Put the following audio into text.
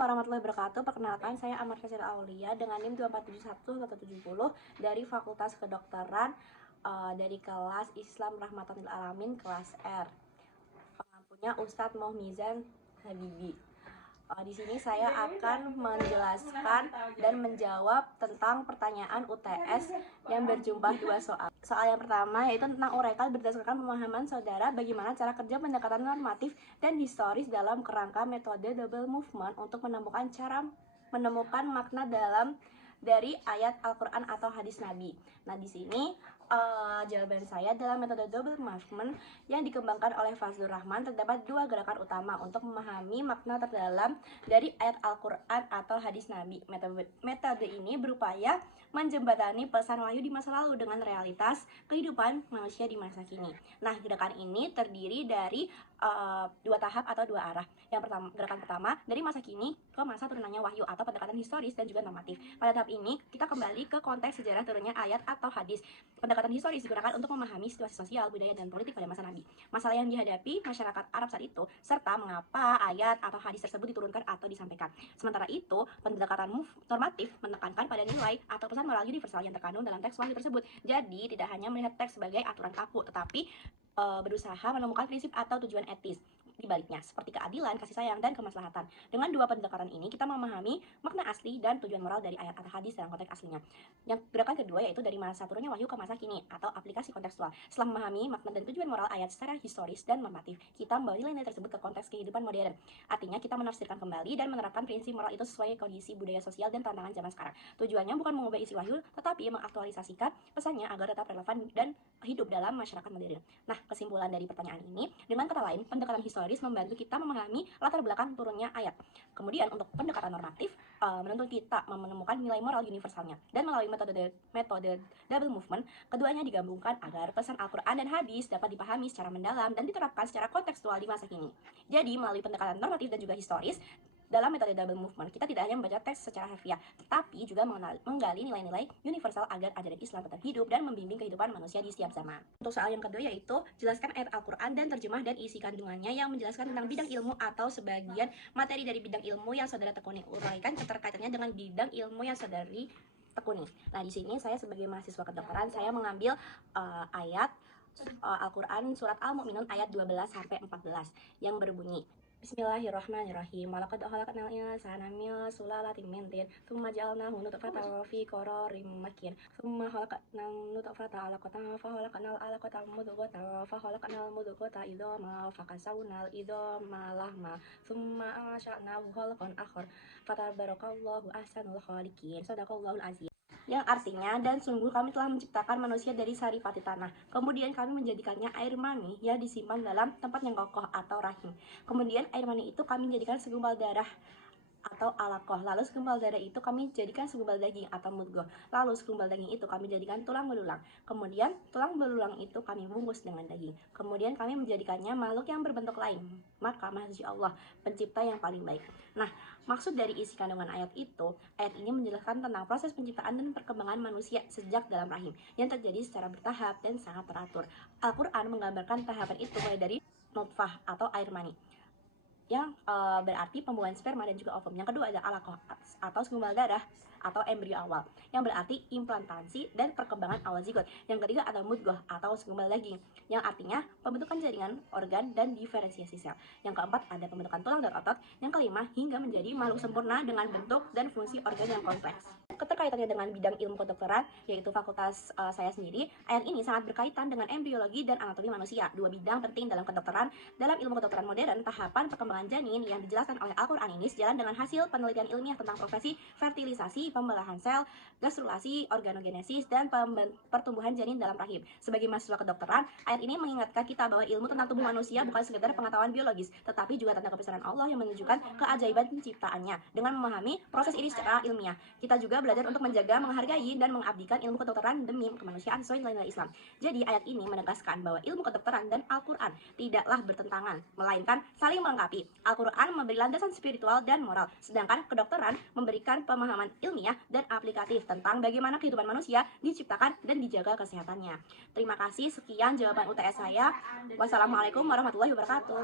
Warahmatullahi wabarakatuh. Perkenalkan, saya Amar Fasil Aulia dengan NIM 2471 dari Fakultas Kedokteran dari kelas Islam Rahmatan lil Alamin kelas R. Pengampunya Ustadz Mohmizan Habibi. Di sini saya akan menjelaskan dan menjawab tentang pertanyaan UTS yang berjumlah 2 soal. Soal yang pertama yaitu tentang uraikan berdasarkan pemahaman saudara bagaimana cara kerja pendekatan normatif dan historis dalam kerangka metode double movement untuk menemukan makna dari ayat Al-Quran atau hadis Nabi. Nah, di sini jawaban saya dalam metode double movement yang dikembangkan oleh Fazlur Rahman terdapat 2 gerakan utama untuk memahami makna terdalam dari ayat Al-Quran atau hadis Nabi. Metode ini berupaya menjembatani pesan wahyu di masa lalu dengan realitas kehidupan manusia di masa kini. Nah, gerakan ini terdiri dari 2 tahap atau 2 arah. Gerakan pertama dari masa kini ke masa turunannya wahyu atau pendekatan historis dan juga normatif. Pada tahap ini kita kembali ke konteks sejarah turunnya ayat atau hadis. Pendekatan historis digunakan untuk memahami situasi sosial, budaya, dan politik pada masa Nabi, masalah yang dihadapi masyarakat Arab saat itu, serta mengapa ayat atau hadis tersebut diturunkan atau disampaikan. Sementara itu, pendekatan normatif menekankan pada nilai atau pesan moral universal yang terkandung dalam teks wahyu tersebut. Jadi, tidak hanya melihat teks sebagai aturan kaku, tetapi berusaha menemukan prinsip atau tujuan etis di baliknya, seperti keadilan, kasih sayang, dan kemaslahatan. Dengan 2 pendekatan ini, kita memahami makna asli dan tujuan moral dari ayat atau hadis dalam konteks aslinya. Yang gerakan kedua yaitu dari masa turunnya wahyu ke masa kini atau aplikasi kontekstual. Setelah memahami makna dan tujuan moral ayat secara historis dan normatif, kita membawa nilai-nilai tersebut ke konteks kehidupan modern. Artinya, kita menafsirkan kembali dan menerapkan prinsip moral itu sesuai kondisi budaya sosial dan tantangan zaman sekarang. Tujuannya bukan mengubah isi wahyu, tetapi mengaktualisasikan pesannya agar tetap relevan dan hidup dalam masyarakat modern. Nah, kesimpulan dari pertanyaan ini, dengan kata lain, pendekatan historis membantu kita memahami latar belakang turunnya ayat. Kemudian untuk pendekatan normatif menuntut kita menemukan nilai moral universalnya, dan melalui metode double movement, keduanya digabungkan agar pesan Al-Quran dan hadis dapat dipahami secara mendalam dan diterapkan secara kontekstual di masa kini. Jadi, melalui pendekatan normatif dan juga historis, dalam metode double movement, kita tidak hanya membaca teks secara harfiah, tetapi juga menggali nilai-nilai universal agar ajaran Islam tetap hidup dan membimbing kehidupan manusia di setiap zaman. Untuk soal yang kedua yaitu jelaskan ayat Al-Quran dan terjemah dan isi kandungannya yang menjelaskan tentang bidang ilmu atau sebagian materi dari bidang ilmu yang saudara tekuni. Uraikan keterkaitannya dengan bidang ilmu yang saudari tekuni. Nah, di sini saya sebagai mahasiswa kedokteran, saya mengambil ayat Al-Quran surat Al-Mu'minun ayat 12 sampai 14 yang berbunyi, Bismillahirrahmanirrahim. Walaqad khalaqnal insana min sulalatin min tin, tsumma ja'alnahu nutfatan fi qararin makin, tsumma khalaqnal nutfata 'alaqatan fa khalaqnal 'alaqata mudghatan fa khalaqnal mudghata idhaman fa kasawnal idhama lahma, tsumma ansha'nahu khalqan akhar, fatabarakallahu ahsanul khaliqin. Shadaqallahul azim. Yang artinya, dan sungguh kami telah menciptakan manusia dari saripati tanah. Kemudian kami menjadikannya air mani yang disimpan dalam tempat yang kokoh atau rahim. Kemudian air mani itu kami jadikan segumpal darah atau alakoh. Lalu segumpal darah itu kami jadikan segumpal daging atau mudghah. Lalu segumpal daging itu kami jadikan tulang belulang. Kemudian tulang belulang itu kami bungkus dengan daging. Kemudian kami menjadikannya makhluk yang berbentuk lain. Maka Masya Allah, pencipta yang paling baik. Nah, maksud dari isi kandungan ayat itu, ayat ini menjelaskan tentang proses penciptaan dan perkembangan manusia sejak dalam rahim yang terjadi secara bertahap dan sangat teratur. Al-Quran menggambarkan tahapan itu mulai dari nutfah atau air mani, yang berarti pembuahan sperma dan juga ovum. Yang kedua ada alakoh atau segumpal darah atau embrio awal, yang berarti implantasi dan perkembangan awal zigot. Yang ketiga ada mudghah atau segumpal daging, yang artinya pembentukan jaringan, organ, dan diferensiasi sel. Yang keempat ada pembentukan tulang dan otot. Yang kelima hingga menjadi makhluk sempurna dengan bentuk dan fungsi organ yang kompleks. Keterkaitannya dengan bidang ilmu kedokteran, yaitu fakultas saya sendiri, ayat ini sangat berkaitan dengan embriologi dan anatomi manusia, 2 bidang penting dalam kedokteran. Dalam ilmu kedokteran modern, tahapan perkembangan janin yang dijelaskan oleh Al-Quran ini sejalan dengan hasil penelitian ilmiah tentang profesi fertilisasi, pembelahan sel, gastrulasi, organogenesis, dan pertumbuhan janin dalam rahim. Sebagai mahasiswa kedokteran, ayat ini mengingatkan kita bahwa ilmu tentang tubuh manusia bukan sekedar pengetahuan biologis, tetapi juga tanda kebesaran Allah yang menunjukkan keajaiban penciptaannya. Dengan memahami proses ini secara ilmiah, kita juga belajar untuk menjaga, menghargai, dan mengabdikan ilmu kedokteran demi kemanusiaan sesuai nilai-nilai Islam. Jadi ayat ini menegaskan bahwa ilmu kedokteran dan Al-Quran tidaklah bertentangan, melainkan saling melengkapi. Al-Quran memberi landasan spiritual dan moral, sedangkan kedokteran memberikan pemahaman ilmiah dan aplikatif tentang bagaimana kehidupan manusia diciptakan dan dijaga kesehatannya. Terima kasih, sekian jawaban UTS saya. Wassalamualaikum warahmatullahi wabarakatuh.